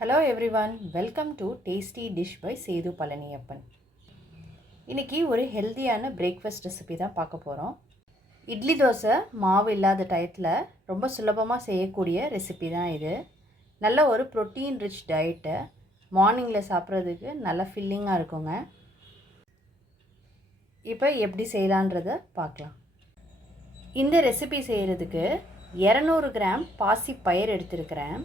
Hello everyone, welcome to Tasty Dish by Sethu Palaniyappan. இன்னைக்கு ஒரு ஹெல்தியான பிரேக்ஃபாஸ்ட் ரெசிபி தான் பார்க்க போகிறோம். இட்லி தோசை மாவு இல்லாத டயத்தில் ரொம்ப சுலபமாக செய்யக்கூடிய ரெசிபி தான் இது. நல்ல ஒரு ப்ரோட்டீன் ரிச் டயட்டை மார்னிங்கில் சாப்பிட்றதுக்கு நல்ல ஃபில்லிங்காக இருக்குங்க. இப்போ எப்படி செய்யலான்றதை பார்க்கலாம். இந்த ரெசிபி செய்கிறதுக்கு 200 கிராம் பாசி பயிர் எடுத்துருக்கிறேன்.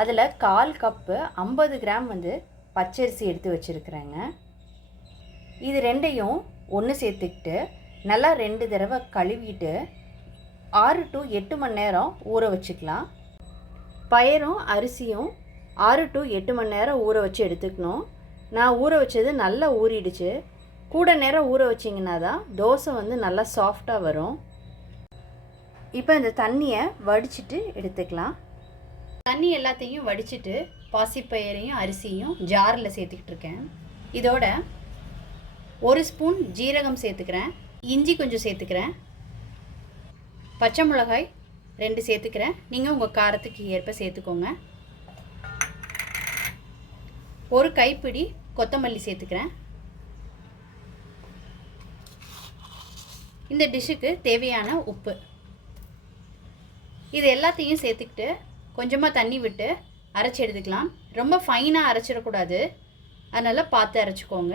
அதில் 1/4 கப்பு 50 கிராம் பச்சரிசி எடுத்து வச்சுருக்கிறேங்க. இது ரெண்டையும் ஒன்று சேர்த்துக்கிட்டு நல்லா 2 தடவை கழுவிட்டு 6 to 8 மணி நேரம் ஊற வச்சுக்கலாம். பயிரும் அரிசியும் 6 to 8 மணி நேரம் ஊற வச்சு எடுத்துக்கணும். நான் ஊற வச்சது நல்லா ஊறிடுச்சு. கூட நேரம் ஊற வச்சிங்கன்னா தான் தோசை நல்லா சாஃப்டாக வரும். இப்போ இந்த தண்ணியை வடிச்சிட்டு எடுத்துக்கலாம். தண்ணி எல்லாத்தையும் வடிச்சிட்டு பாசிப்பயிரையும் அரிசியும் ஜாரில் சேர்த்துக்கிட்டு இருக்கேன். இதோட 1 ஸ்பூன் ஜீரகம் சேர்த்துக்கிறேன், இஞ்சி கொஞ்சம் சேர்த்துக்கிறேன், பச்சை மிளகாய் 2 சேர்த்துக்கிறேன். நீங்கள் உங்கள் காரத்துக்கு ஏற்ப சேர்த்துக்கோங்க. 1 கைப்பிடி கொத்தமல்லி சேர்த்துக்கிறேன். இந்த டிஷ்ஷுக்கு தேவையான உப்பு. இது எல்லாத்தையும் சேர்த்துக்கிட்டு கொஞ்சமாக தண்ணி விட்டு அரைச்சி எடுத்துக்கலாம். ரொம்ப ஃபைனாக அரைச்சிடக்கூடாது, அதனால் பார்த்து அரைச்சிக்கோங்க.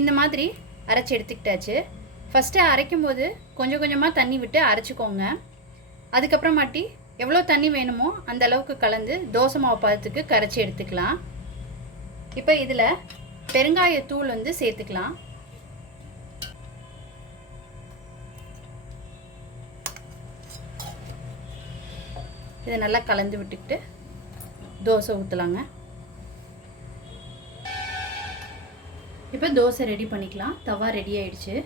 இந்த மாதிரி அரைச்சி எடுத்துக்கிட்டாச்சு. ஃபஸ்ட்டு அரைக்கும் போது கொஞ்சம் கொஞ்சமாக தண்ணி விட்டு அரைச்சிக்கோங்க. அதுக்கப்புறமாட்டி எவ்வளோ தண்ணி வேணுமோ அந்த அளவுக்கு கலந்து தோசை மாவு பதத்துக்கு கரைச்சி எடுத்துக்கலாம். இப்போ இதில் பெருங்காயத்தூள் சேர்த்துக்கலாம். இதை நல்லா கலந்து விட்டுக்கிட்டு தோசை ஊற்றலாங்க. இப்போ தோசை ரெடி பண்ணிக்கலாம். தவா ரெடி ஆயிடுச்சு.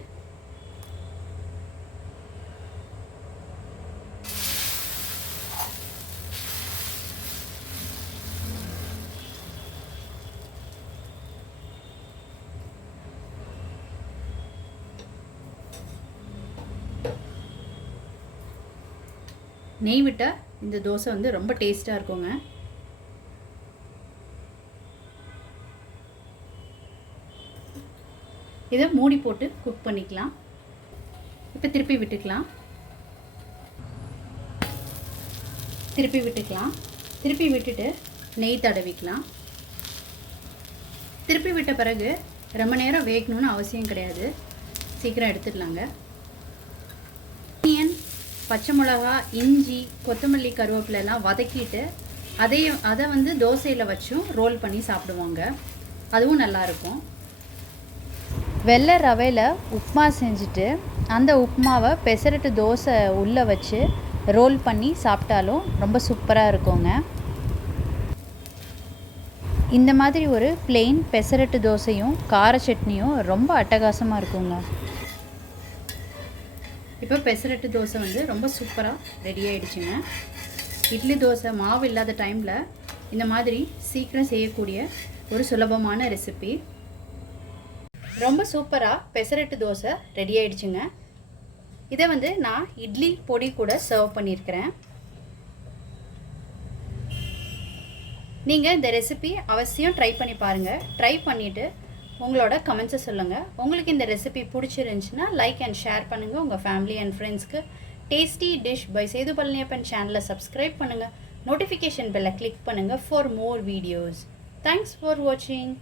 நெய் விட்டால் இந்த தோசை ரொம்ப டேஸ்ட்டாக இருக்குங்க. இதை மூடி போட்டு குக் பண்ணிக்கலாம். இப்போ திருப்பி விட்டுக்கலாம். திருப்பி விட்டுட்டு நெய் தடவிக்கலாம். திருப்பி விட்ட பிறகு ரொம்ப நேரம் வேகணும்னு அவசியம் கிடையாது, சீக்கிரம் எடுத்துடலாங்க. ஆனியன், பச்சை மிளகா, இஞ்சி, கொத்தமல்லி, கருவேப்பிலெல்லாம் வதக்கிட்டு அதை தோசையில் வச்சும் ரோல் பண்ணி சாப்பிடுவாங்க. அதுவும் நல்லாயிருக்கும். வெள்ளை ரவையில் உப்புமா செஞ்சுட்டு அந்த உப்புமாவை பெசரட்டு தோசை உள்ளே வச்சு ரோல் பண்ணி சாப்பிட்டாலும் ரொம்ப சூப்பராக இருக்குங்க. இந்த மாதிரி ஒரு பிளெயின் பெசரட்டு தோசையும் கார சட்னியும் ரொம்ப அட்டகாசமாக இருக்குங்க. இப்போ பெசரட்டு தோசை ரொம்ப சூப்பராக ரெடி ஆகிடுச்சுங்க. இட்லி தோசை மாவு இல்லாத டைமில் இந்த மாதிரி சீக்கிரம் செய்யக்கூடிய ஒரு சுலபமான ரெசிபி. ரொம்ப சூப்பராக பெசரட்டு தோசை ரெடி ஆகிடுச்சுங்க. இதை நான் இட்லி பொடி கூட சர்வ் பண்ணியிருக்கிறேன். நீங்கள் இந்த ரெசிபி அவசியம் ட்ரை பண்ணி பாருங்கள். ட்ரை பண்ணிவிட்டு உங்களோட கமெண்ட்ஸை சொல்லுங்கள். உங்களுக்கு இந்த ரெசிபி பிடிச்சிருந்துச்சுன்னா லைக் அண்ட் ஷேர் பண்ணுங்கள். உங்கள் ஃபேமிலி அண்ட் ஃப்ரெண்ட்ஸ்க்கு tasty dish by Sethu Palaniappan சேனலை சப்ஸ்கிரைப் பண்ணுங்கள். நோட்டிஃபிகேஷன் பெல்லை கிளிக் பண்ணுங்கள் for more videos. Thanks for வாட்சிங்.